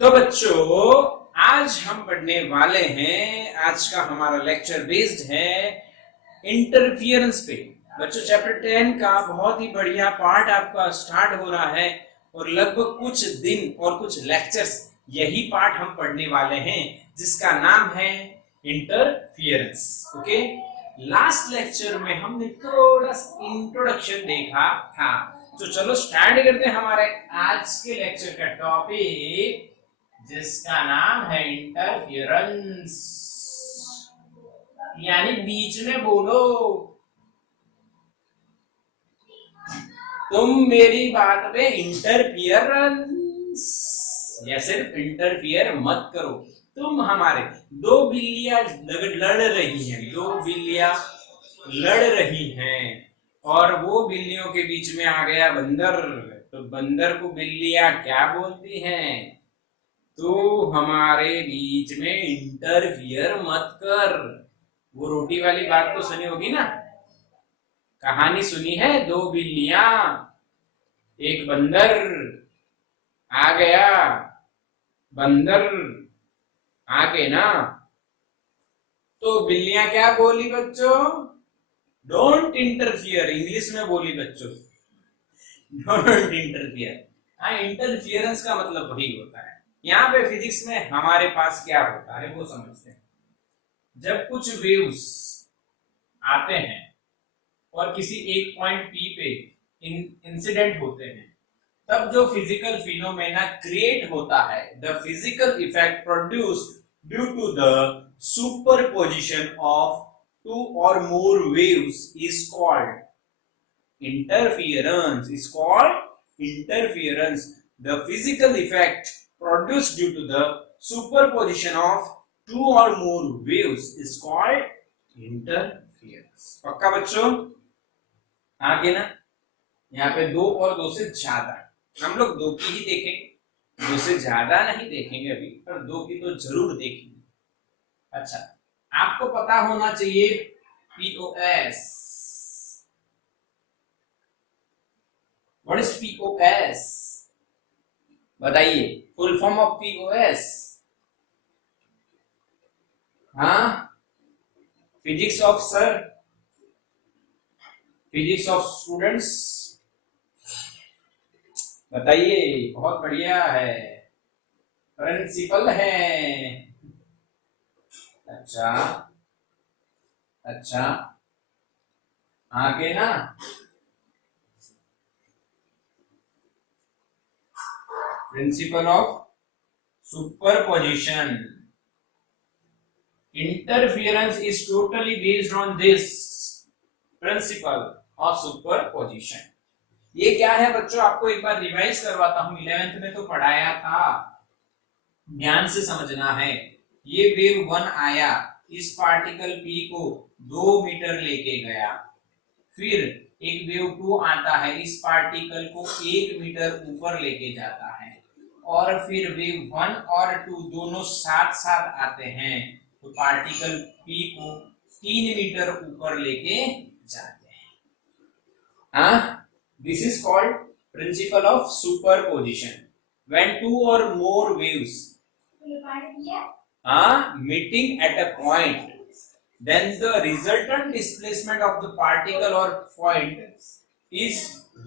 तो बच्चों आज हम पढ़ने वाले हैं, आज का हमारा लेक्चर बेस्ड है इंटरफियरेंस पे। बच्चों चैप्टर 10 का बहुत ही बढ़िया पार्ट आपका स्टार्ट हो रहा है और लगभग कुछ दिन और कुछ लेक्चर्स यही पार्ट हम पढ़ने वाले हैं जिसका नाम है इंटरफियरेंस। ओके, लास्ट लेक्चर में हमने थोड़ा सा इंट्रोडक्शन देखा था, तो चलो स्टार्ट करते हैं हमारे आज के लेक्चर का टॉपिक जिसका नाम है इंटरफियरेंस, यानी बीच में बोलो। तुम मेरी बात पे इंटरफियरेंस या सिर्फ इंटरफियर मत करो। तुम हमारे दो बिल्लियां लड़ रही हैं, दो बिल्लियां लड़ रही हैं और वो बिल्लियों के बीच में आ गया बंदर। तो बंदर को बिल्लियां क्या बोलती हैं? तो हमारे बीच में इंटरफियर मत कर। वो रोटी वाली बात तो सुनी होगी ना, कहानी सुनी है, दो बिल्लियां एक बंदर आ गया, बंदर आके ना, तो बिल्लियां क्या बोली बच्चों? डोंट इंटरफियर, इंग्लिश में बोली बच्चों, डोंट इंटरफियर। हाँ, इंटरफियरेंस का मतलब वही होता है। यहाँ पे फिजिक्स में हमारे पास क्या होता है वो समझते हैं। जब कुछ वेव्स आते हैं और किसी एक पॉइंट पी पे इंसिडेंट होते हैं, तब जो फिजिकल फिनोमेना क्रिएट होता है, the physical effect produced due to the superposition of two और more waves is called interference, is called interference. The physical effect produced due to the superposition of two or more waves is called interference. पक्का बच्चों? आगे ना, यहाँ पे दो और दो से ज्यादा, हम लोग दो की ही देखेंगे, दो से ज्यादा नहीं देखेंगे अभी, पर दो की तो जरूर देखेंगे। अच्छा, आपको पता होना चाहिए POS। What is POS? बताइए, फुल फॉर्म ऑफ POS। हाँ, physics of sir, physics of students, बताइए। बहुत बढ़िया है, प्रिंसिपल है। अच्छा अच्छा, आगे ना, principal of superposition. Interference is totally based on this principle of superposition. ये क्या है बच्चों, आपको एक बार रिवाइज करवाता हूं, 11th में तो पढ़ाया था, ध्यान से समझना है। ये वेव 1 आया, इस पार्टिकल P को 2 मीटर लेके गया, फिर एक वेव 2 आता है, इस पार्टिकल को 1 मीटर ऊपर लेके जाता है, और फिर वेव 1 और 2 दोनों साथ साथ आते हैं, तो पार्टिकल P को 3 मीटर ऊपर लेके जाते हैं। हाँ, this is called principle of superposition. When two और more waves meeting at a point, then the resultant displacement of the particle or point is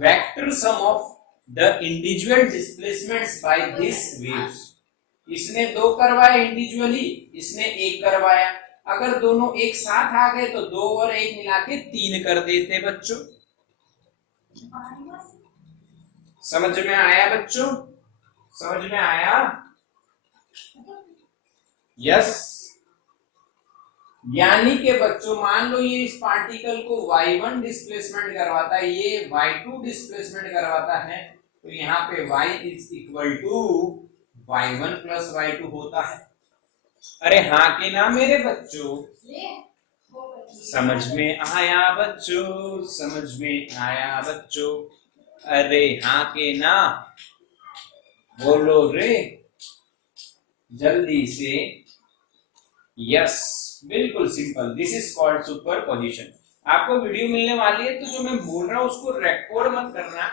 vector sum of the individual displacements by these waves. इसने 2 करवाए individually, इसने 1 करवाया, अगर दोनों एक साथ आ गए तो 2 और 1 मिला के 3 कर देते बच्चों। समझ में आया बच्चों? समझ में आया? यस। यानी कि बच्चों मान लो ये इस पार्टिकल को y1 डिस्प्लेसमेंट करवाता है, ये y2 डिस्प्लेसमेंट करवाता है, तो यहाँ पे y is equal to y1 plus y2 होता है। अरे हाँ के ना मेरे बच्चों? समझ में आया बच्चों? समझ में आया बच्चों? अरे हाँ के ना, बोलो रे जल्दी से। यस, बिल्कुल simple, this is called superposition. आपको वीडियो मिलने वाली है, तो जो मैं बोल रहा हूं उसको रिकॉर्ड मत करना,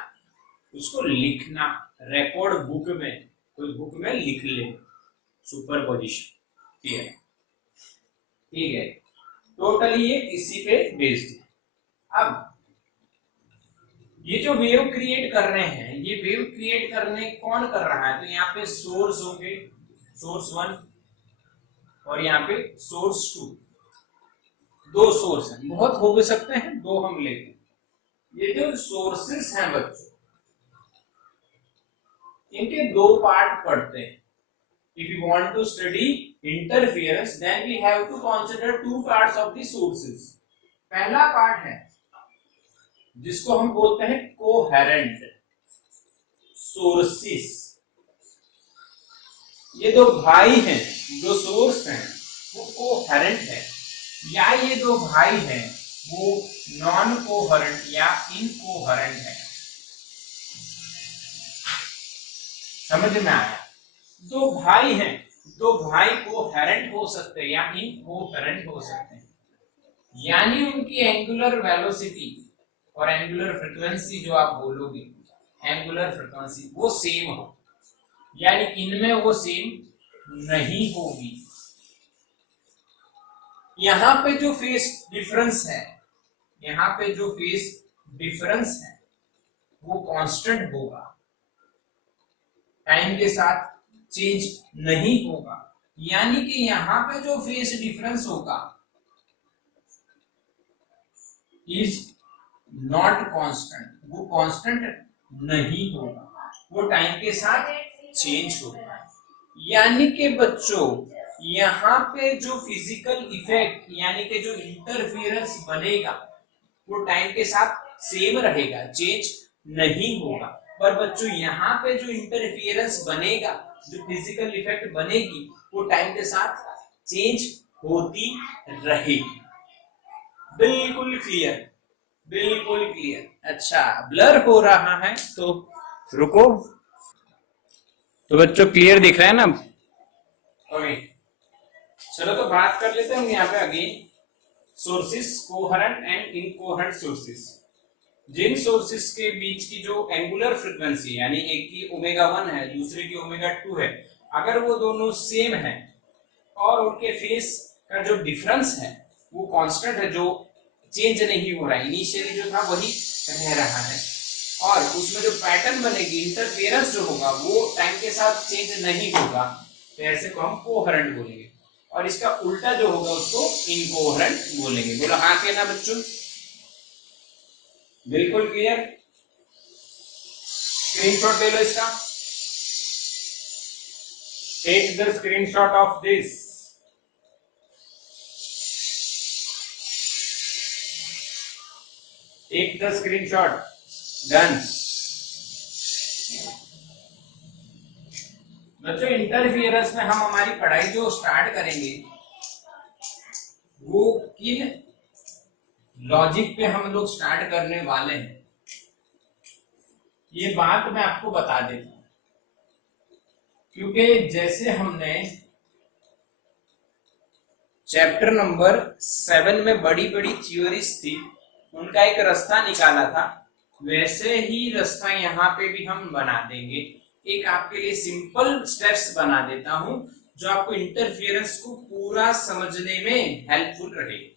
उसको लिखना रिकॉर्ड बुक में, कोई बुक में लिख ले, सुपरपोजिशन। ठीक है, टोटली ये इसी पे बेस्ड है। अब ये जो वेव क्रिएट कर रहे हैं, ये वेव क्रिएट करने कौन कर रहा है? तो यहाँ पे सोर्स होंगे, सोर्स 1 और यहाँ पे सोर्स 2। दो सोर्स हैं, बहुत हो भी सकते हैं, दो हम लेते हैं। ये जो सोर्सेस हैं बच्चों, इनके दो पार्ट पढ़ते हैं। If you want to study interference, then we have to consider two parts of the sources. पहला पार्ट है जिसको हम बोलते हैं कोहेरेंट सोर्सेस। ये दो भाई हैं, जो सोर्स हैं वो कोहेरेंट है, या ये दो भाई हैं वो नॉन कोहेरेंट या इनकोहेरेंट है। समझ में आया? दो भाई हैं, दो भाई कोहेरेंट हो सकते हैं या इनकोहेरेंट हो सकते हैं, यानी उनकी एंगुलर वेलोसिटी और एंगुलर फ्रीक्वेंसी जो आप बोलोगे, एंगुलर फ्रीक्वेंसी वो सेम हो, यानी इनमें वो सेम नहीं होगी। यहां पे जो फेस डिफरेंस है, यहां पे जो फेस डिफरेंस है वो कांस्टेंट होगा, टाइम के साथ चेंज नहीं होगा। यानी कि यहां पे जो फेस डिफरेंस होगा इज नॉट कांस्टेंट, वो कांस्टेंट नहीं होगा, वो टाइम के साथ चेंज होगा। यानी कि बच्चों यहां पे जो फिजिकल इफेक्ट यानी कि जो इंटरफेरेंस बनेगा वो टाइम के साथ सेम रहेगा, चेंज नहीं होगा। पर बच्चों यहाँ पे जो इंटरफेरेंस बनेगा, जो फिजिकल इफेक्ट बनेगी वो टाइम के साथ चेंज होती रहेगी। बिल्कुल क्लियर, बिल्कुल क्लियर। अच्छा, ब्लर हो रहा है तो रुको। तो बच्चों क्लियर दिख रहा है ना? ओके, चलो तो बात कर लेते हैं हम यहाँ पे again sources, coherent and incoherent sources. जिन सोर्सेस के बीच की जो एंगुलर फ्रीक्वेंसी यानी एक की ओमेगा 1 है, दूसरे की ओमेगा 2 है, अगर वो दोनों सेम है और उनके फेस का जो डिफरेंस है वो कांस्टेंट है, जो चेंज नहीं हो रहा है, इनिशियली जो था वही रह रहा है, और उसमें जो पैटर्न बनेगी, इंटरफेरेंस जो होगा वो टाइम के साथ चेंज नहीं होगा, तो ऐसे को हम कोहेरेंट बोलेंगे। और इसका उल्टा जो होगा उसको इनकोहेरेंट बोलेंगे। बोलो हाँ के ना बच्चों? बिल्कुल क्लियर। स्क्रीनशॉट ले लो इसका, take the screenshot of this. Take the screenshot. Done. बच्चों इंटरफियरेंस में हम हमारी पढ़ाई जो स्टार्ट करेंगे वो किन लॉजिक पे हम लोग स्टार्ट करने वाले हैं, ये बात मैं आपको बता देता हूं। क्योंकि जैसे हमने चैप्टर नंबर 7 में बड़ी बड़ी थ्योरीज थी, उनका एक रास्ता निकाला था, वैसे ही रास्ता यहाँ पे भी हम बना देंगे। एक आपके लिए सिंपल स्टेप्स बना देता हूं जो आपको इंटरफियरेंस को पूरा समझने में हेल्पफुल रहेगी।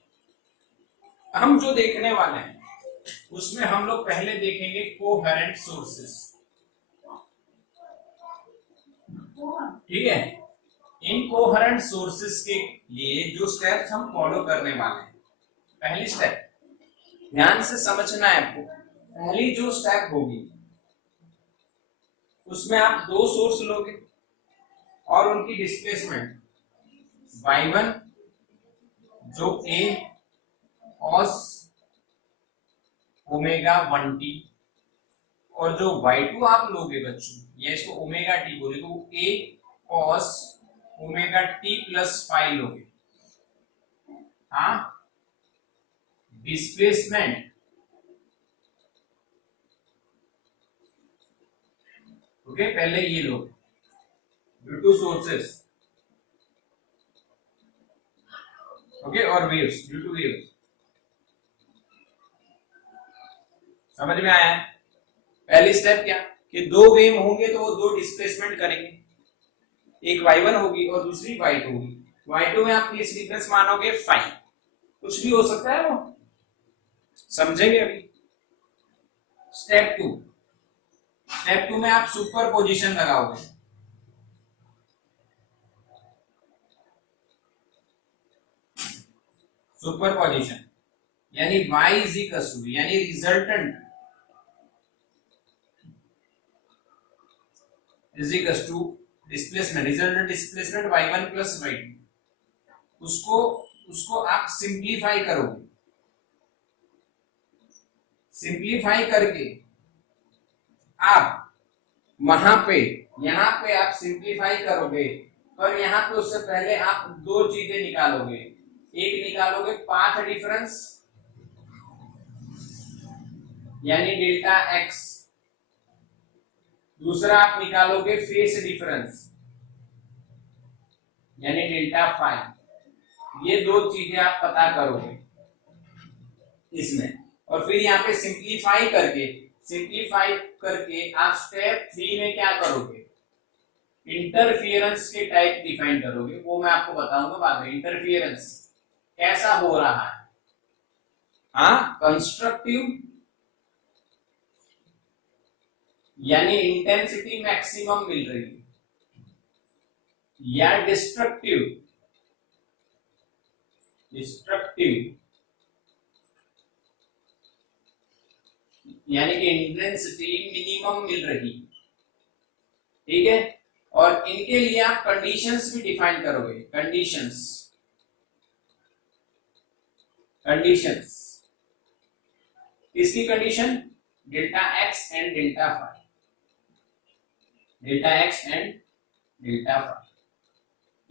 हम जो देखने वाले हैं उसमें हम लोग पहले देखेंगे कोहेरेंट सोर्सेस। ठीक है, इन कोहेरेंट सोर्सेस के लिए जो स्टेप्स हम फॉलो करने वाले हैं, पहली स्टेप ध्यान से समझना है आपको। पहली जो स्टेप होगी उसमें आप दो सोर्स लोगे और उनकी डिस्प्लेसमेंट y1 जो a cos ओमेगा 1t और जो y2 आप लोगे बच्चों, ये इसको ओमेगा t बोलेगे, वो a cos omega t plus five लोगे। हाँ, डिस्प्लेसमेंट ओके, पहले ये लो ड्यू टू सोर्सेस, ओके, और वेव्स ड्यू टू वेव्स। समझ में आया? पहली स्टेप क्या कि दो वेव होंगे तो वो दो डिस्प्लेसमेंट करेंगे, एक y1 होगी और दूसरी y2 होगी। y2 में आप किस डिफरेंस मानोगे 5, कुछ भी हो सकता है वो, समझेंगे अभी। स्टेप 2 में आप सुपर पोजिशन लगाओगे। सुपर पोजिशन यानी y इज इक्वल टू, यानी resultant is equal to displacement, resultant displacement y1 plus y2, उसको आप सिंप्लीफाई करोगे। सिंप्लीफाई करके आप वहां पे, यहां पे आप सिंप्लीफाई करोगे, पर यहां पे उससे पहले आप दो चीजें निकालोगे। एक निकालोगे पाथ डिफरेंस यानी डेल्टा x, दूसरा आप निकालोगे फेस डिफरेंस यानी डेल्टा फाई। ये दो चीजें आप पता करोगे इसमें, और फिर यहाँ पे सिंप्लीफाई करके आप स्टेप 3 में क्या करोगे, इंटरफियरेंस के टाइप डिफाइन करोगे। वो मैं आपको बताऊंगा बाद में, इंटरफियरेंस कैसा हो रहा है। हाँ, कंस्ट्रक्टिव यानी इंटेंसिटी मैक्सिमम मिल रही है, या डिस्ट्रक्टिव यानी कि इंटेंसिटी मिनिमम मिल रही, ठीक है। और इनके लिए आप कंडीशंस भी डिफाइन करोगे। कंडीशंस किसकी condition, delta x and delta phi,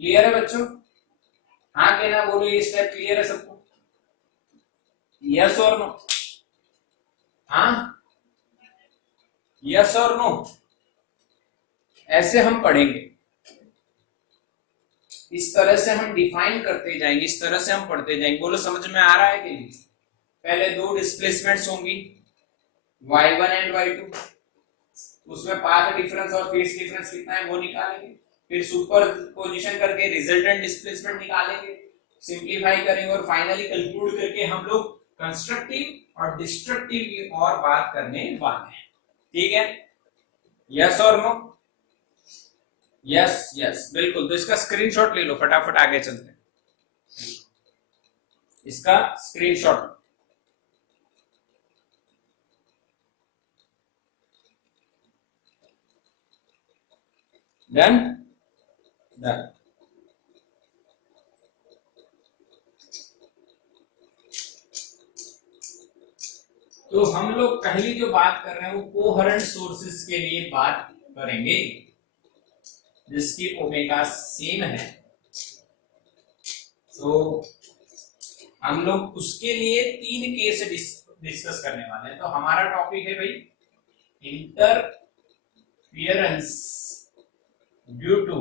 clear है बच्चों? हाँ कहना बोलो, ये स्टेप क्लियर है सबको? यस और नो? हाँ, यस और नो? ऐसे हम पढ़ेंगे, इस तरह से हम डिफाइन करते जाएंगे, इस तरह से हम पढ़ते जाएंगे। बोलो समझ में आ रहा है कि नहीं? पहले दो डिस्प्लेसमेंट्स होंगी y1 एंड y2, उसमें पाथ डिफरेंस और फेस डिफरेंस कितना है वो निकालेंगे, फिर सुपर पोजिशन करके रिजल्टेंट डिस्प्लेसमेंट निकालेंगे, सिंप्लीफाई करेंगे, और फाइनली कंक्लूड करके हम लोग कंस्ट्रक्टिव और डिस्ट्रक्टिव की और बात करने वाले हैं। ठीक है, यस और नो? यस यस बिल्कुल। तो इसका स्क्रीनशॉट ले लो, फटाफट आगे चलते हैं। इसका स्क्रीनशॉट डन। तो हम लोग पहली जो बात कर रहे हैं वो कोहेरेंट सोर्सेस के लिए बात करेंगे, जिसकी ओमेगा सेम है। तो हम लोग उसके लिए 3 केस डिस्कस करने वाले हैं। तो हमारा टॉपिक है भाई interference due to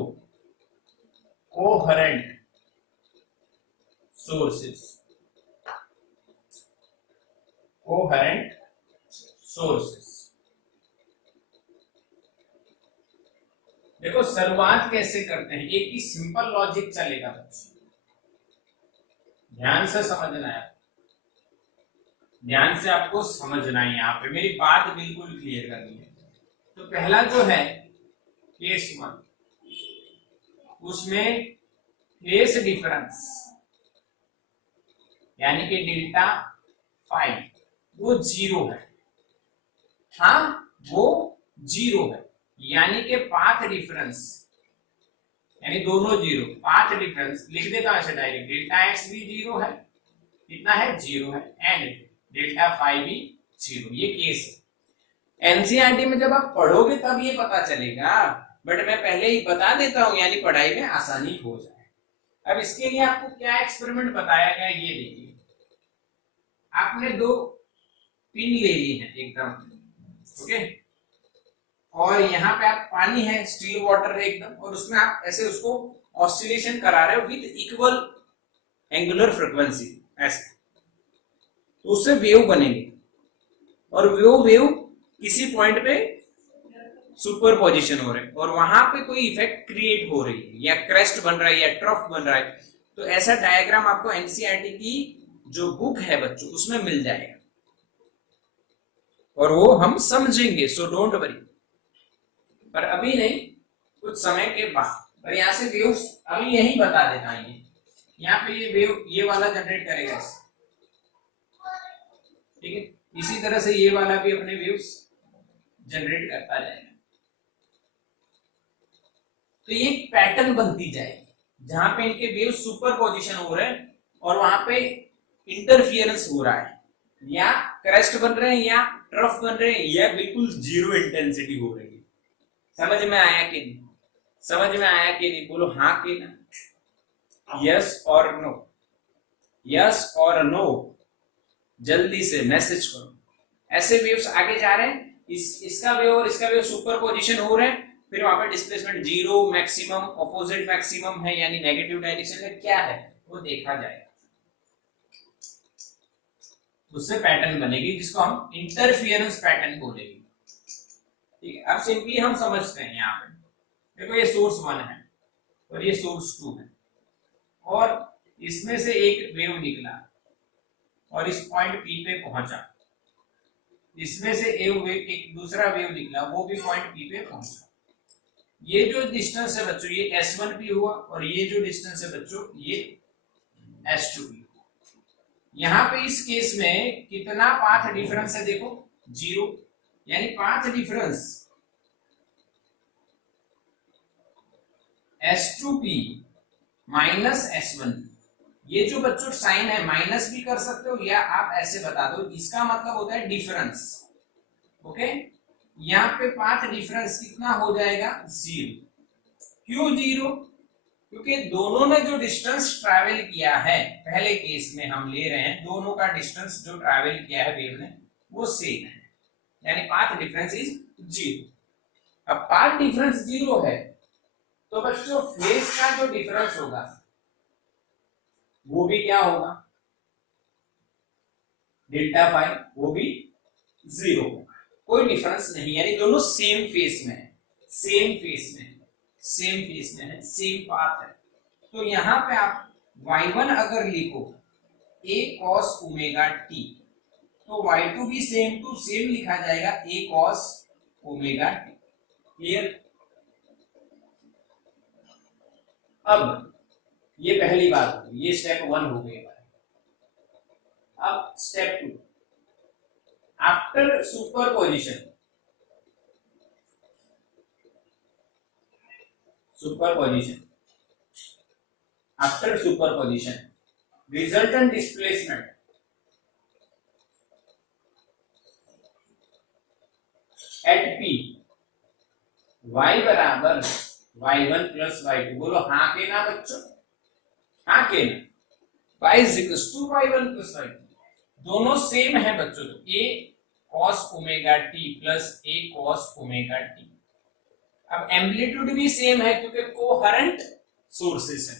coherent sources. देखो शुरुआत कैसे करते हैं, एक ही सिंपल लॉजिक चलेगा बच्चों, ध्यान से समझना है, ध्यान से आपको समझना है। यहाँ पे मेरी बात बिल्कुल क्लियर करनी है। तो पहला जो है केस 1, उसमें फेस डिफरेंस यानी कि डेल्टा फाई वो 0 है। हाँ, वो 0 है, यानी कि पाथ डिफरेंस यानी दोनों 0, पाथ डिफरेंस लिख देता हूं ऐसे डायरेक्ट, डेल्टा एक्स भी 0 है, कितना है 0 है, एंड डेल्टा फाई भी 0। ये केस है। एनसीईआरटी में जब आप पढ़ोगे तब ये पता चलेगा, बट मैं पहले ही बता देता हूं, यानी पढ़ाई में आसानी हो जाए। अब इसके लिए आपको क्या एक्सपेरिमेंट बताया गया, ये देखिए। आपने 2 पिन ले ली है एकदम, ओके, और यहाँ पे आप पानी है, स्टील वाटर है एकदम, और उसमें आप ऐसे उसको ऑसिलेशन करा रहे हो विद इक्वल एंगुलर फ्रीक्वेंसी, ऐसे, तो उससे वेव बनेंगे, और वो वेव किसी पॉइंट पे सुपरपोजिशन हो रहे हैं और वहां पे कोई इफेक्ट क्रिएट हो रही है या क्रेस्ट बन रहा है या ट्रफ बन रहा है, तो ऐसा डायग्राम आपको एनसीईआरटी की जो बुक है बच्चों उसमें मिल जाएगा और वो हम समझेंगे, सो डोंट वरी। पर अभी नहीं, कुछ समय के बाद। पर यहाँ से वेव्स अभी यही बता देता है, यहाँ पे ये वेव ये वाला जनरेट करेगा, ठीक है। इसी तरह से ये वाला भी अपने वेव्स जनरेट करता जाएगा। तो ये पैटर्न बनती जाएगी जहां पे इनके वेव सुपरपोजिशन हो रहे हैं और वहां पे इंटरफियरेंस हो रहा है, या क्रेस्ट बन रहे हैं या ट्रफ बन रहे हैं या बिल्कुल जीरो इंटेंसिटी हो रही है। समझ में आया कि नहीं? समझ में आया कि नहीं? बोलो हाँ कि ना, यस और नो, यस और नो, जल्दी से मैसेज करो। ऐसे वेव्स आगे जा रहे हैं, इसका वेव और इसका वेव सुपरपोजिशन हो रहे हैं, फिर वहां पर displacement zero, maximum, opposite maximum है यानी नेगेटिव डायरेक्शन में क्या है वो देखा जाएगा, उससे पैटर्न बनेगी जिसको हम इंटरफियरेंस पैटर्न बोलेंगे। ठीक है, अब सिंपली हम समझते हैं। यहाँ पे देखो ये सोर्स 1 है और ये सोर्स 2 है और इसमें से एक वेव निकला और इस पॉइंट P पे पहुंचा, इसमें से एक दूसरा वेव निकला, वो भी पॉइंट P पे पहुंचा। ये जो डिस्टेंस है बच्चों ये S1P हुआ और ये जो डिस्टेंस है बच्चों ये S2P। यहां पे इस केस में कितना पाथ डिफरेंस है, देखो 0, यानी path difference S2P minus S1। ये जो बच्चों साइन है माइनस भी कर सकते हो या आप ऐसे बता दो, इसका मतलब होता है डिफरेंस। ओके, यहाँ पे पाथ डिफरेंस कितना हो जाएगा 0। क्यों 0? क्योंकि दोनों ने जो डिस्टेंस ट्रैवल किया है, पहले केस में हम ले रहे हैं दोनों का डिस्टेंस जो ट्रैवल किया है वेव ने वो सेम है, यानी पाथ डिफरेंस इज 0। अब पाथ डिफरेंस 0 है तो बच्चों फेज का जो डिफरेंस होगा वो भी क्या होगा, डेल्टा फाई, वो भी 0 होगा, कोई डिफरेंस नहीं, यानी दोनों सेम फेज में है, सेम फेज में है, सेम फेज में है, सेम पाथ है। तो यहां पे आप y1 अगर लिखो a cos ओमेगा t, तो y2 भी सेम टू सेम लिखा जाएगा a cos omega t। Clear? अब ये पहली बात हो गई, ये स्टेप 1 हो गया। अब step 2, after superposition, after superposition resultant displacement at P y बराबर y1 प्लस y2। बोलो हाँ के ना बच्चों, हाँ के ना, y is equal to y1 plus y2, दोनों सेम है बच्चों, तो a cos omega t plus a cos omega t। अब एम्पलीट्यूड भी सेम है क्योंकि कोहेरेंट सोर्सेस है,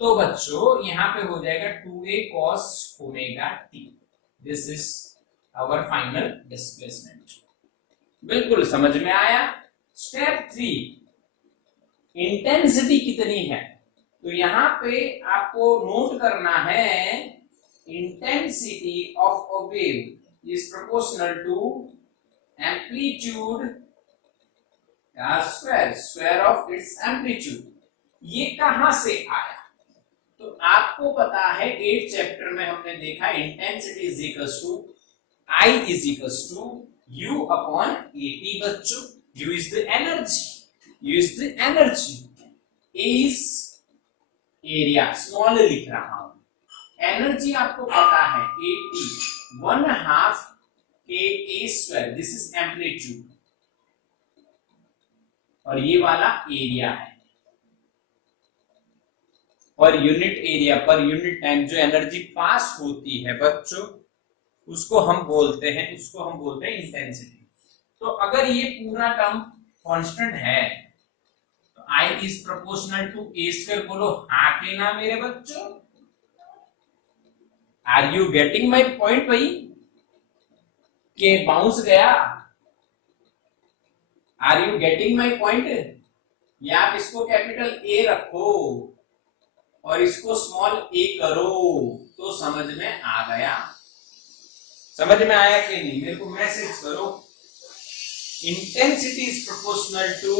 तो बच्चों यहां पे हो जाएगा 2a cos omega t। This is our final displacement. बिल्कुल समझ में आया? स्टेप 3, इंटेंसिटी कितनी है, तो यहां पे आपको नोट करना है intensity of a wave is proportional to amplitude square of its amplitude. ये कहां से आया? तो आपको पता है 8th चैप्टर में हमने देखा intensity is equals to I is equals to U upon AT बच्चों। U is the energy, U is the energy, A is area, small लिख रहा हूं। एनर्जी आपको पता है AT 1/2 KA square, this is amplitude, और ये वाला एरिया है। Per unit area per unit time जो एनर्जी पास होती है बच्चों उसको हम बोलते हैं इंटेंसिटी। तो अगर ये पूरा टर्म कांस्टेंट है तो I is proportional to A square. बोलो हाँ के ना मेरे बच्चों? Are you getting my point भाई? के बाउंस गया? Are you getting my point? या आप इसको कैपिटल ए रखो और इसको स्मॉल ए करो तो समझ में आ गया। समझ में आया कि नहीं? मेरे को मैसेज करो। Intensity is proportional to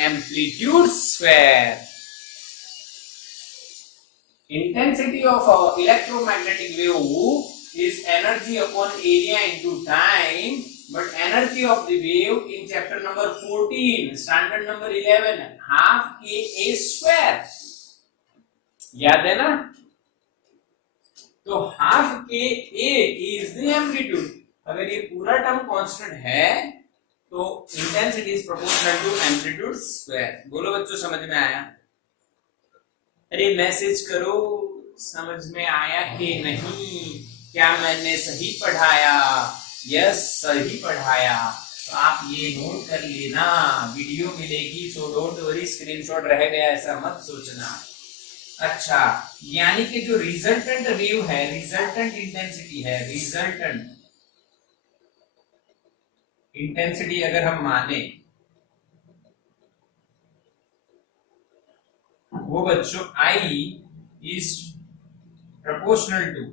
amplitude square. Intensity of electromagnetic wave is energy upon area into time, but energy of the wave in chapter number 14 standard number 11 half k a square, याद है ना? तो half के a is the amplitude। अगर ये पूरा term constant है तो intensity is proportional to amplitude square. बोलो बच्चों, समझ में आया? अरे मैसेज करो, समझ में आया कि नहीं? क्या मैंने सही पढ़ाया? यस, सही पढ़ाया। तो आप ये नोट कर लेना, वीडियो मिलेगी सो डोंट वरी, स्क्रीनशॉट रह गया ऐसा मत सोचना। अच्छा, यानी कि जो रिजल्टेंट वेव है, रिजल्टेंट इंटेंसिटी है, रिजल्टेंट इंटेंसिटी अगर हम माने वो बच्चों I is proportional to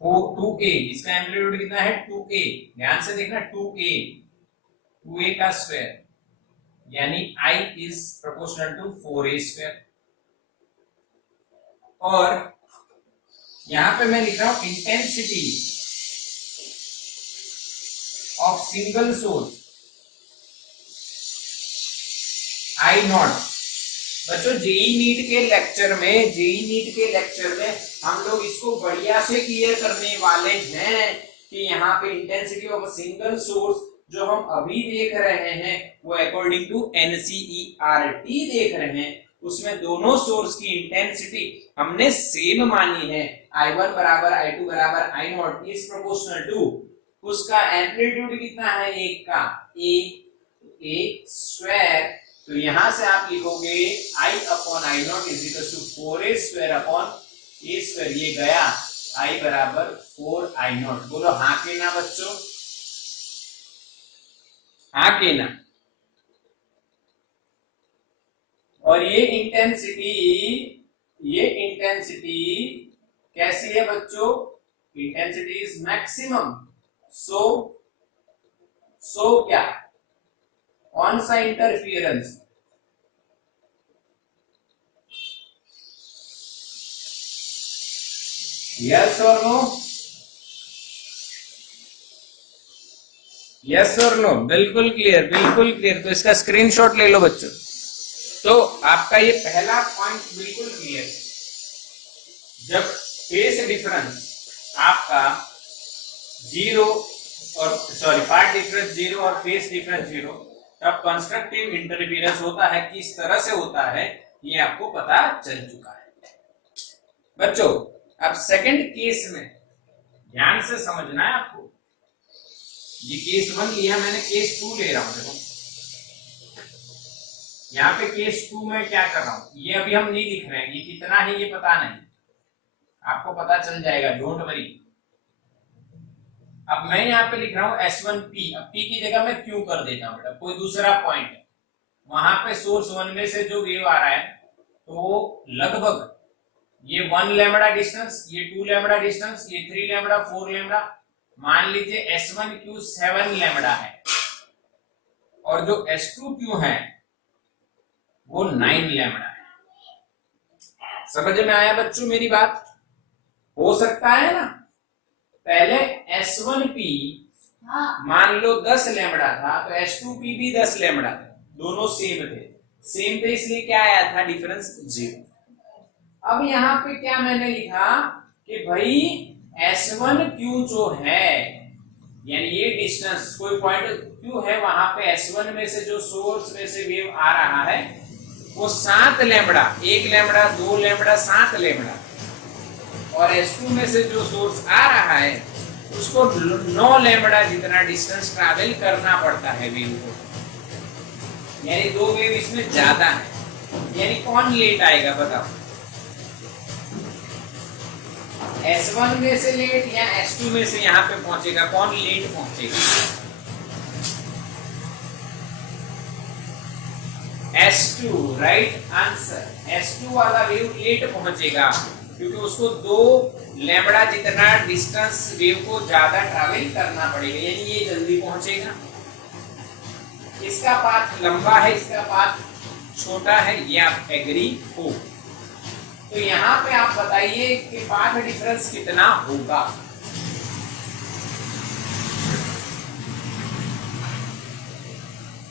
a। इसका एम्पलीट्यूड कितना है? 2a। ध्यान से देखना, 2a का स्क्वायर, यानी I is proportional to 4a square. और यहां पे मैं लिख रहा हूं intensity of single source I naught. बच्चों जेई नीट के लेक्चर में हम लोग इसको बढ़िया से क्लियर करने वाले हैं कि यहाँ पे intensity of a single source जो हम अभी देख रहे हैं वो अकॉर्डिंग टू NCERT देख रहे हैं, उसमें दोनों सोर्स की इंटेंसिटी हमने सेम मानी है। I1 बराबर I2 बराबर I naught is proportional to उसका एम्पलीट्यूड कितना है? एक का a स्क्वायर। तो यहां से आप लिखोगे I upon I naught is equal to 4a square upon a square. ये गया I बराबर 4I नॉट। बोलो हाँ के ना बच्चों? हाँ के ना? और ये इंटेंसिटी कैसी है बच्चों? Intensity is maximum. सो क्या? कौन सा इंटरफियरेंस? यस और नो? यस और नो? बिल्कुल क्लियर, बिल्कुल क्लियर। तो इसका स्क्रीनशॉट ले लो बच्चों। तो आपका ये पहला पॉइंट बिल्कुल क्लियर। जब फेस डिफरेंस आपका जीरो और पार्ट डिफरेंस जीरो और फेस डिफरेंस जीरो, तब कंस्ट्रक्टिव इंटरफेरेंस होता है। किस तरह से होता है ये आपको पता चल चुका है बच्चों। अब सेकंड केस में ध्यान से समझना है आपको। ये केस 1 लिया मैंने, केस 2 ले रहा हूं। देखो यहाँ पे केस 2 में क्या कर रहा हूं, ये अभी हम नहीं लिख रहे हैं, ये कितना है ये पता नहीं, आपको पता चल जाएगा, डोंट वरी। अब मैं यहाँ पे लिख रहा हूं S1P। अब P की जगह मैं Q कर देता हूं बेटा, कोई दूसरा पॉइंट है। वहां पे सोर्स 1 में से जो वेव आ रहा है तो लगभग ये 1 लैम्बडा डिस्टेंस, ये 2 लैम्बडा डिस्टेंस, ये 3 लैम्बडा, 4 लैम्बडा, मान लीजिए S1Q 7 लैम्बडा है और जो S2Q है वो 9 लैम्बडा है। समझ में आया बच्चों मेरी बात? हो सकता है ना पहले S1P मान लो 10 लैम्बडा था तो S2P भी 10 लैम्बडा था, दोनों सेम थे। सेम थे इसलिए क्या आया था? डिफरेंस 0। अब यहाँ पे क्या मैंने लिखा कि भाई S1Q जो है, यानी ये डिस्टेंस कोई पॉइंट Q है, वहां पे S1 में से जो सोर्स में से वेव आ रहा है वो 7 लैम्बडा, 1 लैम्बडा, 2 लैम्बडा, 7 लैम्बडा, और S2 में से जो सोर्स आ रहा है उसको 9 लैम्बडा जितना डिस्टेंस ट्रैवल करना पड़ता है वेव को, यानी 2 वेव इसमें ज्यादा है। यानी कौन लेट आएगा बताओ? S1 में से लेट या S2 में से यहाँ पे पहुंचेगा? कौन लेट पहुंचेगा? S2 right answer. S2 वाला वेव लेट पहुंचेगा क्योंकि उसको 2 लैम्बडा जितना डिस्टेंस वेव को ज्यादा ट्रैवल करना पड़ेगा, यानी ये जल्दी पहुंचेगा। इसका पाथ लंबा है, इसका पाथ छोटा है, ये आप एग्री हो। तो यहाँ पे आप बताइए कि पाथ डिफरेंस कितना होगा।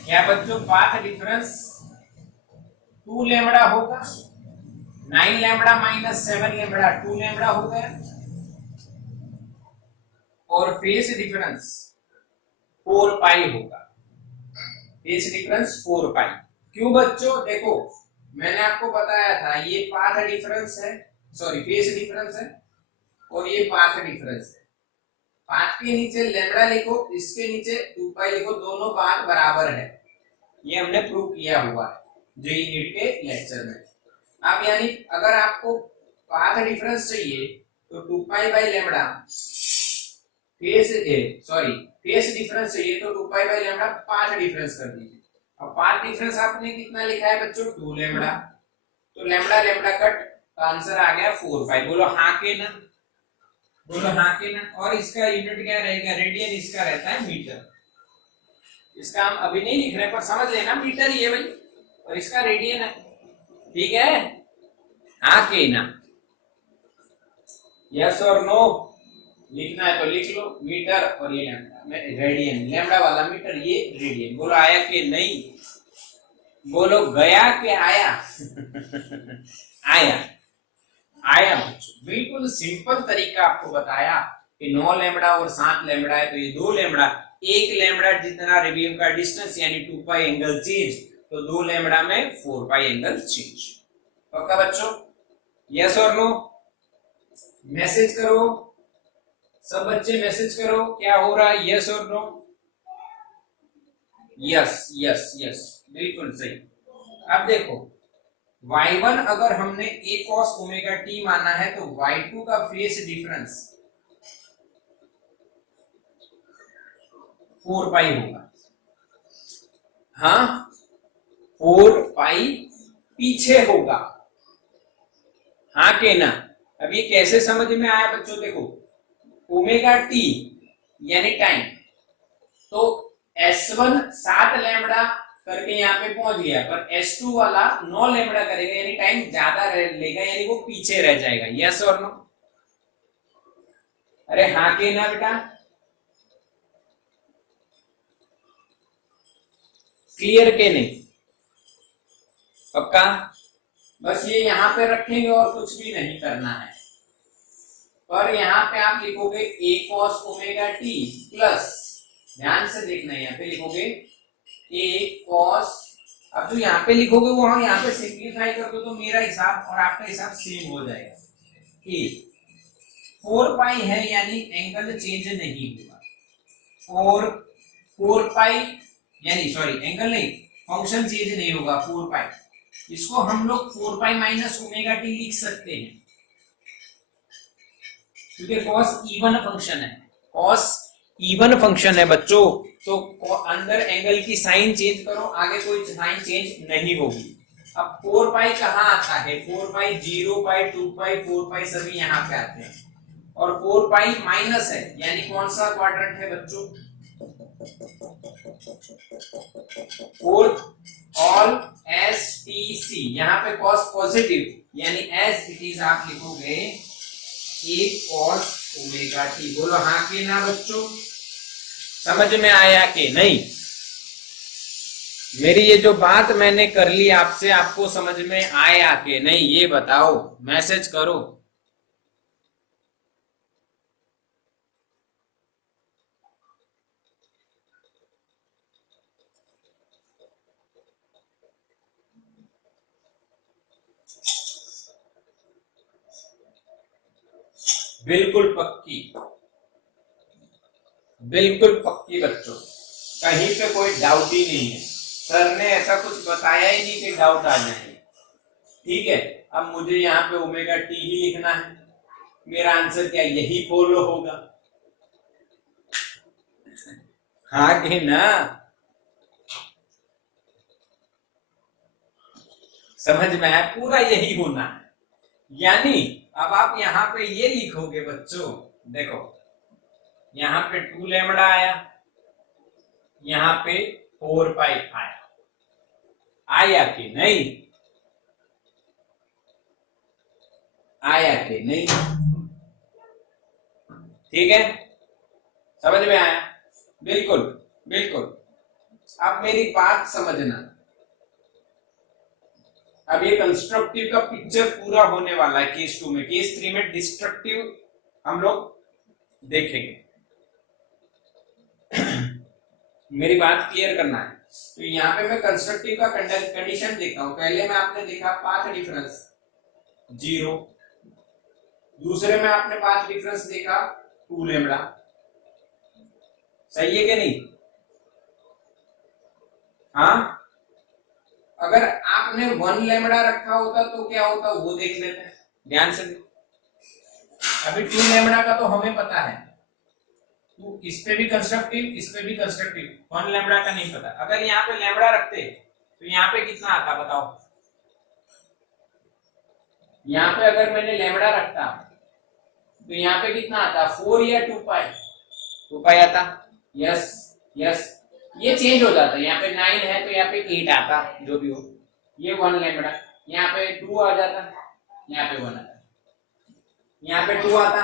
क्या बच्चों पाथ डिफरेंस 2 लैम्बडा होगा। 9 लैम्बडा माइनस 7 लैम्बडा 2 लैम्बडा हो गया। और फेस डिफरेंस 4 पाई होगा। फेस डिफरेंस 4 पाई। क्यों बच्चों, देखो मैंने आपको बताया था ये पाथ डिफरेंस है, सॉरी फेस डिफरेंस है और ये पाथ डिफरेंस है। पाथ के नीचे लैम्बडा लिखो, इसके नीचे 2 पाई लिखो, दोनों पाथ बराबर है। ये हमने प्रूव किया हुआ है जेईई नीट के लेक्चर में। अब यानी अगर आपको पाथ डिफरेंस चाहिए तो 2 pi by lambda, phase difference चाहिए तो 2 pi by lambda path difference कर दीजिए। अब पाथ डिफरेंस आपने कितना लिखा है बच्चों 2 लैम्बडा, तो लैम्बडा लैम्बडा कट, तो आंसर आ गया 4 पाई। बोलो हाँ के ना, बोलो हाँ के ना। और इसका यूनिट क्या रहेगा, रेडियन, इसका रहता है मीटर। इसका हम अभी नहीं लिख रहे पर समझ लेना मीटर ही है भाई, और इसका रेडियन है, ठीक है। हाँ के ना, यस और नो लिखना है तो लिख लो, मीटर और ये लैम्बडा, रेडियन, लैम्बडा वाला मीटर, ये रेडियन। बोलो आया कि नहीं, बोलो गया कि आया आया, आया बच्चों। बिल्कुल सिंपल तरीका आपको बताया कि 9 लैम्बडा और 7 लैम्बडा है तो ये 2 लैम्बडा, 1 लैम्बडा जितना रिव्यू का डिस्टेंस यानी 2 पाई एंगल चेंज, तो 2 लैम्बडा में 4 पाई एंगल चेंज। पक्का बच्चों, यस और नो, मैसेज करो सब बच्चे, मैसेज करो क्या हो रहा है, यस और नो। यस यस यस, बिल्कुल सही। अब देखो y1 अगर हमने a cos ओमेगा t माना है तो y2 का फेस डिफरेंस 4 पाई होगा। हाँ 4 पाई पीछे होगा, हाँ के ना। अब ये कैसे समझ में आया बच्चों, देखो ओमेगा टी यानी टाइम, तो S1 7 लैम्बडा करके यहाँ पे पहुंच गया, पर S2 वाला 9 लैम्बडा करेगा यानी टाइम ज्यादा लेगा, यानी वो पीछे रह जाएगा। यस और नो, अरे हाँ के ना बेटा, क्लियर के नहीं, पक्का। बस ये यहाँ पे रखेंगे और कुछ भी नहीं करना है। और यहाँ पे आप लिखोगे a cos omega t plus, ध्यान से देखना है यहाँ पे लिखोगे a cos, अब जो यहाँ पे लिखोगे वो हम यहाँ पे सिंप्लीफाई कर दो तो मेरा हिसाब और आपका हिसाब सेम हो जाएगा। कि 4 पाई है यानी एंगल चेंज नहीं होगा, 4 पाई यानी सॉरी एंगल नहीं, फंक्शन चेंज नहीं होगा 4 पाई। इसको हम लोग 4 पाई माइनस ओमेगा टी लिख सकते हैं क्योंकि cos इवन फंक्शन है, cos इवन फंक्शन है बच्चों, तो अंदर एंगल की साइन चेंज करो, आगे कोई साइन चेंज नहीं होगी। अब 4 पाई कहाँ आता है, 4 पाई 0 पाई 2 पाई 4 पाई सभी यहाँ पे आते हैं, और 4 पाई माइनस है यानी कौन सा क्वाड्रेंट है बच्चों, fourth all S T C, यहाँ पे cos पॉजिटिव यानी एज इट इज आप लिखोगे a cos ओमेगा टी। बोलो हाँ के ना बच्चों, समझ में आया कि नहीं। मेरी ये जो बात मैंने कर ली आपसे, आपको समझ में आया कि नहीं ये बताओ, मैसेज करो। बिल्कुल पक्की, बिल्कुल पक्की बच्चों, कहीं पे कोई डाउट ही नहीं है। सर ने ऐसा कुछ बताया ही नहीं कि डाउट आ जाए। ठीक है, अब मुझे यहाँ पे ओमेगा टी ही लिखना है, मेरा आंसर क्या यही फॉलो होगा, हाँ कि ना। समझ में आया? पूरा यही होना है। यानी अब आप यहां पे ये लिखोगे बच्चों, देखो यहां पे 2 लैम्बडा आया, यहां पे 4 पाई आया, आया कि नहीं? आया कि नहीं? ठीक है, समझ में आया? बिल्कुल बिल्कुल। अब मेरी बात समझना, अब ये कंस्ट्रक्टिव का पिक्चर पूरा होने वाला है केस 2 में। केस 3 में डिस्ट्रक्टिव हम लोग देखेंगे। मेरी बात क्लियर करना है। तो यहाँ पे मैं कंस्ट्रक्टिव का कंडीशन देखता हूं। पहले में आपने देखा पाथ डिफरेंस 0, दूसरे में आपने पाथ डिफरेंस देखा 2 लैम्बडा। सही है कि नहीं? हाँ, अगर आपने 1 लैम्बडा रखा होता तो क्या होता वो देख लेते हैं ध्यान से। अभी 2 लैम्बडा का तो हमें पता है, तो इस पे भी कंस्ट्रक्टिव, इस पे भी कंस्ट्रक्टिव, 1 लैम्बडा का नहीं पता। अगर यहाँ पे लैम्बडा रखते तो यहाँ पे कितना आता बताओ? यहाँ पे अगर मैंने लैम्बडा रखता तो यहाँ पे कितना आता? 4 या 2 पाई? 2 पाई आता। यस यस, ये चेंज हो जाता है। यहाँ पे 9 है तो यहाँ पे 8 आता, जो भी हो। ये 1 लैम्बडा, यहाँ पे 2 आ जाता, यहाँ पे 1 आता, यहाँ पे 2 आता,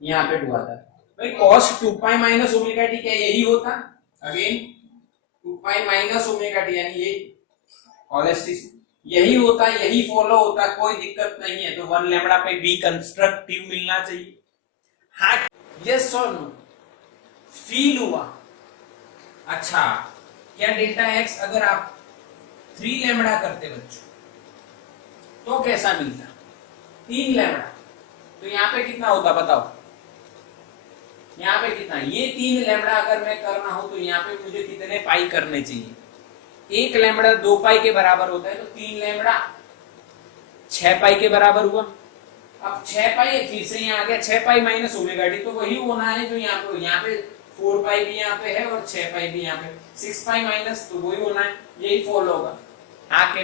यहाँ पे 2 आता। भाई cos 2 pi minus omega T क्या यही होता? Again 2 pi minus omega T, यानी ये कॉलेस्टिस यही होता, यही फॉलो होता, कोई दिक्कत नहीं है। तो 1 लैम्बडा पे भी कंस्ट्रक्टिव मिलना चाहिए। हाँ, यस और नो? फील हुआ? अच्छा, क्या डेल्टा एक्स अगर आप 3 लैम्बडा करते बच्चों तो कैसा मिलता? 3 लैम्बडा, तो यहाँ पे कितना होता बताओ? यहाँ पे कितना? ये 3 लैम्बडा अगर मैं करना हो तो यहाँ पे मुझे कितने पाई करने चाहिए? 1 लैम्बडा 2 पाई के बराबर होता है, तो 3 लैम्बडा 6 पाई के बराबर हुआ। अब 6 पाई फिर से यहाँ आ गया, 6 पाई माइनस ओमेगा टी, तो वही होना है जो यहाँ पे 4 पाई भी यहाँ पे है और 6 पाई भी यहाँ पे, 6 पाई माइनस, तो वही होना है, यही फॉलो होगा। आके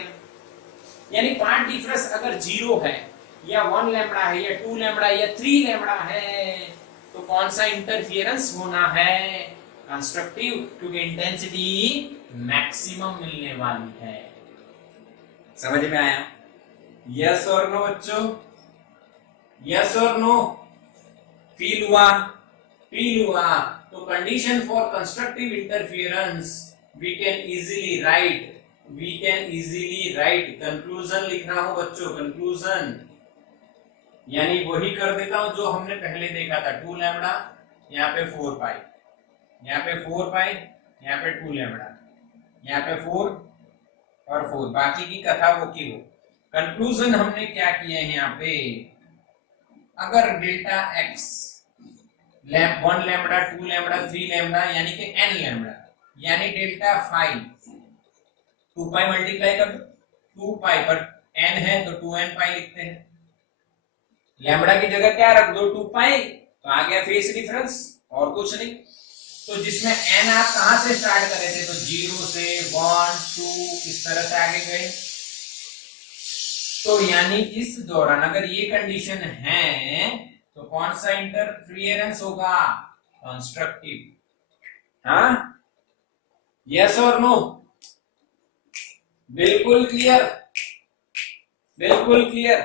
यानी पार्ट डिफरेंस अगर 0 है या 1 लैम्बडा है या 2 लैम्बडा या 3 लैम्बडा है तो कौन सा इंटरफियरेंस होना है? कंस्ट्रक्टिव, क्योंकि इंटेंसिटी मैक्सिमम मिलने वाली है। समझ में आया? यस और नो बच्चों? यस और नो? फील हुआ? फील हुआ? तो condition for constructive interference we can easily write, conclusion लिखना हो बच्चों, कंक्लूजन, यानी वही कर देता हूं जो हमने पहले देखा था। 2 लैम्बडा, यहाँ पे 4 पाई, यहाँ पे 4 पाई, यहाँ पे 2 लैम्बडा, यहाँ पे 4 और 4, बाकी की कथा वो की वो। कंक्लूजन हमने क्या किया है यहाँ पे? अगर delta x 1 lambda 2 lambda 3 lambda यानी कि n लैम्बडा, यानी डेल्टा 5 2 पाई मल्टीप्लाई कर दो, 2 पाई पर n है तो 2n पाई लिखते हैं। लैम्बडा की जगह क्या रख दो? 2 पाई, तो आ गया फेस डिफरेंस, और कुछ नहीं। तो जिसमें n आप कहां से स्टार्ट करे थे? तो 0 से 1 2 इस तरह से आगे गए। तो यानी इस दौरान अगर ये कंडीशन है तो कौन सा इंटरफियरेंस होगा? कंस्ट्रक्टिव। हाँ, यस और नो? बिल्कुल क्लियर, बिल्कुल क्लियर,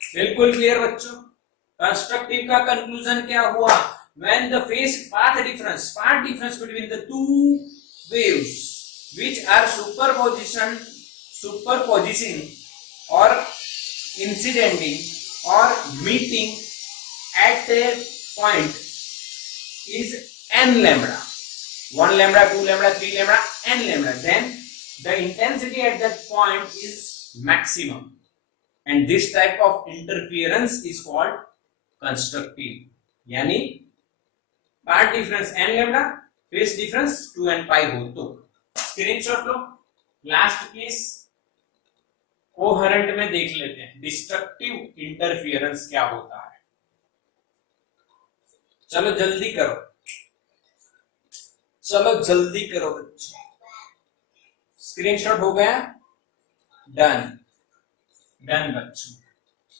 बिल्कुल क्लियर बच्चों। कंस्ट्रक्टिव का कंक्लूजन क्या हुआ? when the phase path difference between the two waves which are superposition or incidenting or meeting at a point is n lambda, 1 lambda 2 lambda 3 lambda n lambda, then the intensity at that point is maximum, and this type of interference is called constructive. यानी path difference n lambda, phase difference 2n पाई हो तो screenshot लो। Last case coherent में देख लेते हैं destructive interference क्या होता है। चलो जल्दी करो, चलो जल्दी करो बच्चों, स्क्रीनशॉट हो गया, डन डन बच्चों।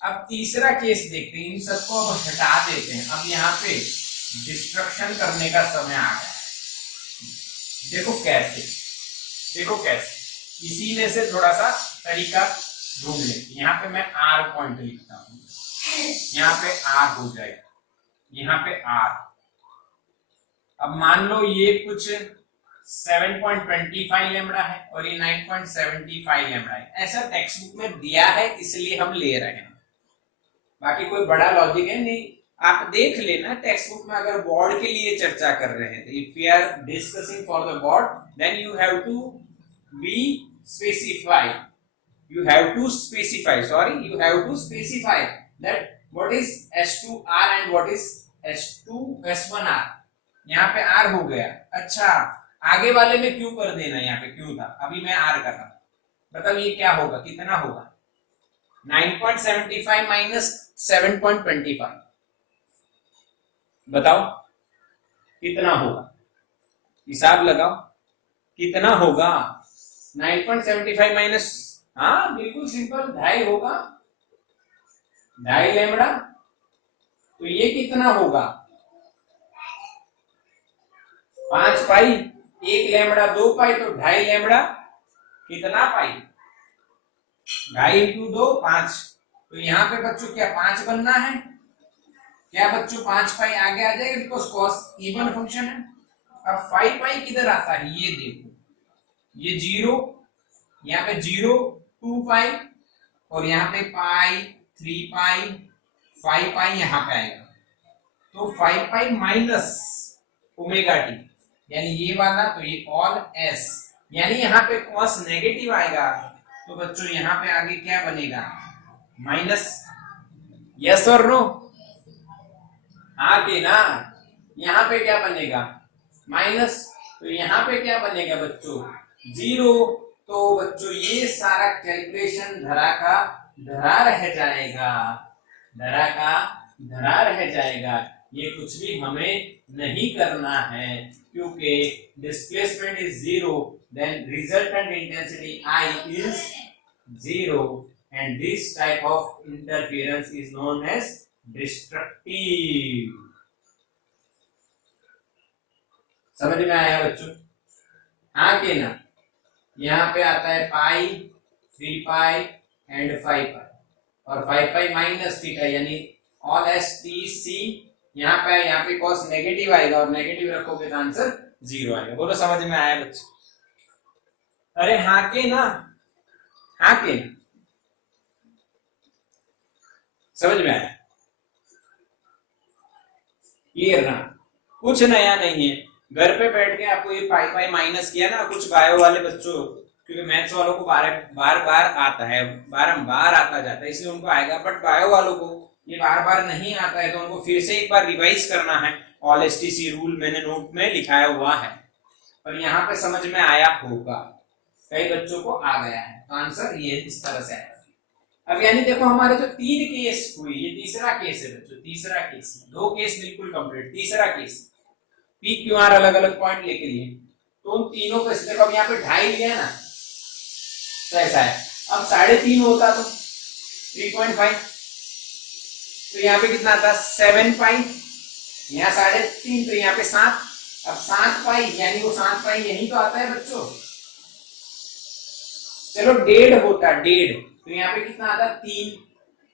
अब तीसरा केस देखते हैं, इन सबको अब हटा देते हैं। अब यहाँ पे डिस्ट्रक्शन करने का समय आ गया। देखो कैसे, देखो कैसे, इसी में से थोड़ा सा तरीका ढूंढ लेते। यहाँ पे मैं आर पॉइंट लिखता हूँ, यहाँ पे आर हो जाएगा, यहाँ पे आर। अब मान लो ये कुछ 7.25 लैम्बडा है और ये 9.75 लैम्बडा है, ऐसा टेक्स्ट बुक में दिया है इसलिए हम ले रहे हैं, बाकी कोई बड़ा लॉजिक है नहीं। आप देख लेना टेक्स्ट बुक में, अगर बोर्ड के लिए चर्चा कर रहे हैं तो if you are discussing for the board then you have to be specify, you have to specify, sorry, you have to specify that what is S2R and what is S1R। यहाँ पे R हो गया, अच्छा आगे वाले में क्यों कर देना, यहाँ पे क्यों था, अभी मैं R कर रहा हूं, बताओ ये क्या होगा, कितना होगा 9.75 माइनस 7.25, बताओ कितना होगा, हिसाब लगाओ कितना होगा 9.75 माइनस, हाँ बिल्कुल सिंपल, 2.5 होगा, 2.5 लैम्बडा। तो ये कितना होगा 5 पाई, 1 लैम्बडा 2 पाई, तो 2.5 लैम्बडा कितना पाई, 2.5 इंटू 2 5। तो यहाँ पे बच्चों क्या 5 बनना है, क्या बच्चों 5 पाई आगे आ जाएगा, बिकॉज कॉस इवन फंक्शन है। अब 5 पाई किधर आता है, ये देखो, ये 0, यहाँ पे 0 2 पाई और यहाँ पे पाई 3 पाई 5 पाई यहाँ पे आएगा, तो 5 पाई माइनस ओमेगा टी, यानी ये वाला, तो ये ऑल एस, यानी यहाँ पे कॉस नेगेटिव आएगा, तो बच्चों यहाँ पे आगे क्या बनेगा माइनस, यस और नो, आगे ना, यहाँ पे क्या बनेगा माइनस, तो यहाँ पे क्या बनेगा बच्चों 0। तो बच्चों ये सारा कैलकुलेशन धरा का धरा रह जाएगा, धरा का धरा रह जाएगा, ये कुछ भी हमें नहीं करना है, क्योंकि displacement is 0, then resultant intensity I is 0 and this type of interference is known as destructive। समझ में आया बच्चों, हाँ के ना, यहाँ पे आता है पाई 3 पाई एंड 5 पाई और 5 पाई माइनस थीटा, यानी ऑल एस टी सी, यहाँ पे कॉस नेगेटिव आएगा और नेगेटिव रखोगे तो आंसर 0 आएगा। बोलो समझ में आया बच्चों, अरे हाँ के ना, हाँ के ना, समझ में आया, क्लियर ना, कुछ नया नहीं है। घर पे बैठ के आपको ये 5 पाई माइनस किया ना, कुछ बायो वाले बच्चों, क्योंकि मैथ्स वालों को बार बार आता है, बारंबार आता जाता है, इसलिए उनको आएगा, बट बायो वालों को ये बार बार नहीं आता है, तो उनको फिर से एक बार रिवाइज करना है। ऑल एसटीसी रूल मैंने नोट में लिखाया हुआ है, और यहाँ पे समझ में आया होगा, कई बच्चों को आ गया है, तो आंसर ये इस तरह से आएगा। अब यानी देखो हमारे जो 3 केस हुई, ये तीसरा केस है बच्चों, तीसरा केस, 2 केस बिल्कुल कंप्लीट, तीसरा केस पी क्यू आर अलग अलग पॉइंट लेके लिए, तो उन तीनों पे देखो, अब यहाँ पे 2.5 लिया ना, तो ऐसा है, अब 3.5 होता तो 3.5, तो यहाँ पे कितना आता 7 पाई, यहाँ 3.5, तो यहाँ पे 7, अब 7 पाई, यानी वो 7 पाई यही तो आता है बच्चों, चलो 1.5 होता, 1.5, तो यहाँ पे कितना आता 3,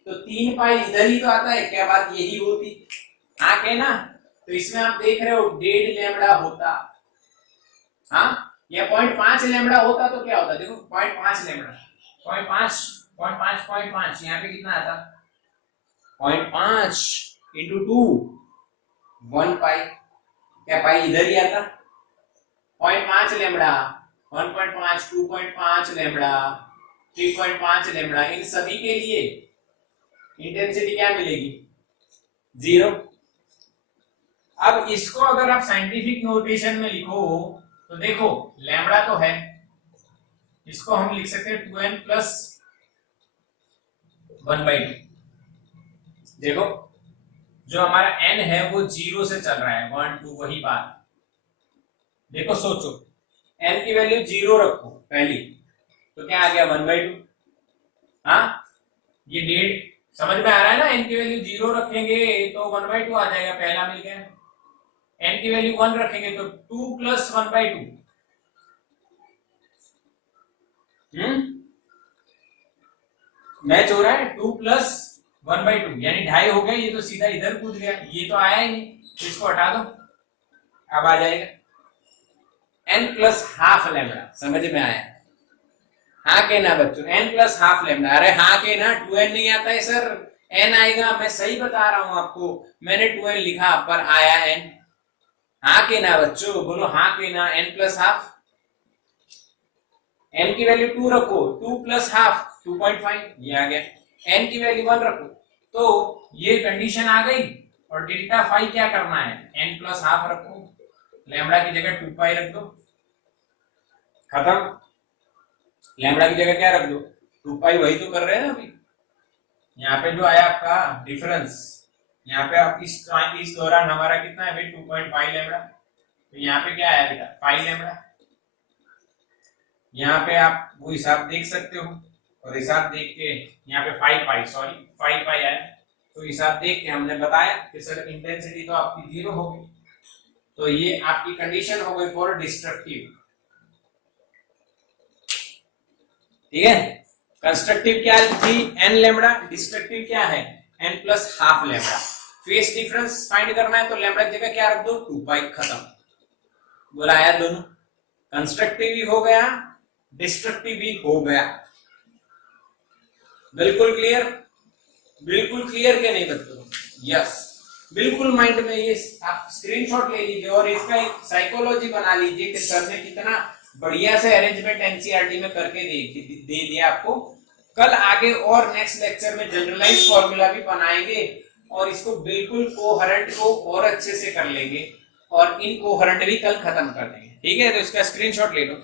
तो 3 पाई इधर ही तो आता है, क्या बात यही होती, हाँ क्या ना, तो इसमें आप देख रहे हो 1.5 लैम्बडा होता, हाँ, या 0.5 लैम्बडा होता तो क्या होता, देखो 0.5 लैम्बडा, 0.5 यहाँ पे कितना आता 0.5 इंटू 2 1 पाई, क्या पाई इधर ही आता, 0.5 लैम्बडा, 1.5, 2.5 लैम्बडा, 3.5 लैम्बडा, इन सभी के लिए इंटेंसिटी क्या मिलेगी 0। अब इसको अगर आप साइंटिफिक नोटेशन में लिखो तो देखो लैम्बडा तो है, इसको हम लिख सकते हैं 2n प्लस 1/2। देखो जो हमारा n है वो 0 से चल रहा है, 1 2 वही बात, देखो सोचो n की वैल्यू 0 रखो पहली, तो क्या आ गया 1/2। हाँ, ये डेढ़ समझ में आ रहा है ना, n की वैल्यू 0 रखेंगे तो 1/2 आ जाएगा, पहला मिल गया। n की वैल्यू 1 रखेंगे तो 2 + 1/2। मैच हो रहा है, 2 + 1/2 यानी 2.5 हो गया। ये तो सीधा इधर कूद गया, ये तो आया ही नहीं, इसको हटा दो, अब आ जाएगा n + ½ लैम्डा। समझ में आया? हाँ के ना बच्चों, n + ½ लैम्डा। अरे हाँ के ना, 2n नहीं आता है सर, n आएगा, मैं सही बता रहा हूं आपको, मैंने 2n लिखा पर आया n। हाँ के ना बच्चों, बोलो हाँ के ना। n + ½ n की वैल्यू 2 रखो, 2 + ½ 2.5, ये आ गया। n की वैल्यू 1 रखो, तो ये कंडीशन आ गई। और डेल्टा फाई क्या करना है, n + ½ रखो, लैम्डा की जगह 2π रख दो, खत्म। लैम्डा की जगह क्या रख दो, 2π, वही तो कर रहे हैं ना अभी। यहाँ पे जो आया आपका डिफरेंस, यहाँ पे आप इस दौरान हमारा कितना है भाई, 2.5 लैम्डा, तो यहाँ पे क्या आया बेटा, 5 लैम्डा। यहाँ पे आप वो हिसाब देख सकते हो, और हिसाब देख के यहाँ पे 5π आया, तो हिसाब देख के हमने बताया कि सर इंटेंसिटी तो आपकी 0 हो गई, तो ये आपकी कंडीशन हो गई फॉर डिस्ट्रक्टिव। ठीक है, कंस्ट्रक्टिव क्या थी, n लैम्डा, डिस्ट्रक्टिव क्या है, n + ½ lambda. Phase difference find करना है तो लैम्डा की जगह क्या रख दो, 2π, खत्म। बुलाया दोनों, कंस्ट्रक्टिव भी हो गया, डिस्ट्रक्टिव भी हो गया। बिल्कुल क्लियर, बिल्कुल क्लियर के नहीं बच्चों? यस, बिल्कुल माइंड में ये आप स्क्रीनशॉट ले लीजिए और इसका एक साइकोलॉजी बना लीजिए कि सर ने कितना बढ़िया से अरेंजमेंट एनसीईआरटी में करके दे दिया आपको। कल आगे और नेक्स्ट लेक्चर में जनरलाइज फॉर्मूला भी बनाएंगे और इसको बिल्कुल कोहेरेंट को और अच्छे से कर लेंगे, और इन कोहेरेंट भी कल खत्म कर देंगे। ठीक है, तो इसका स्क्रीनशॉट ले लो।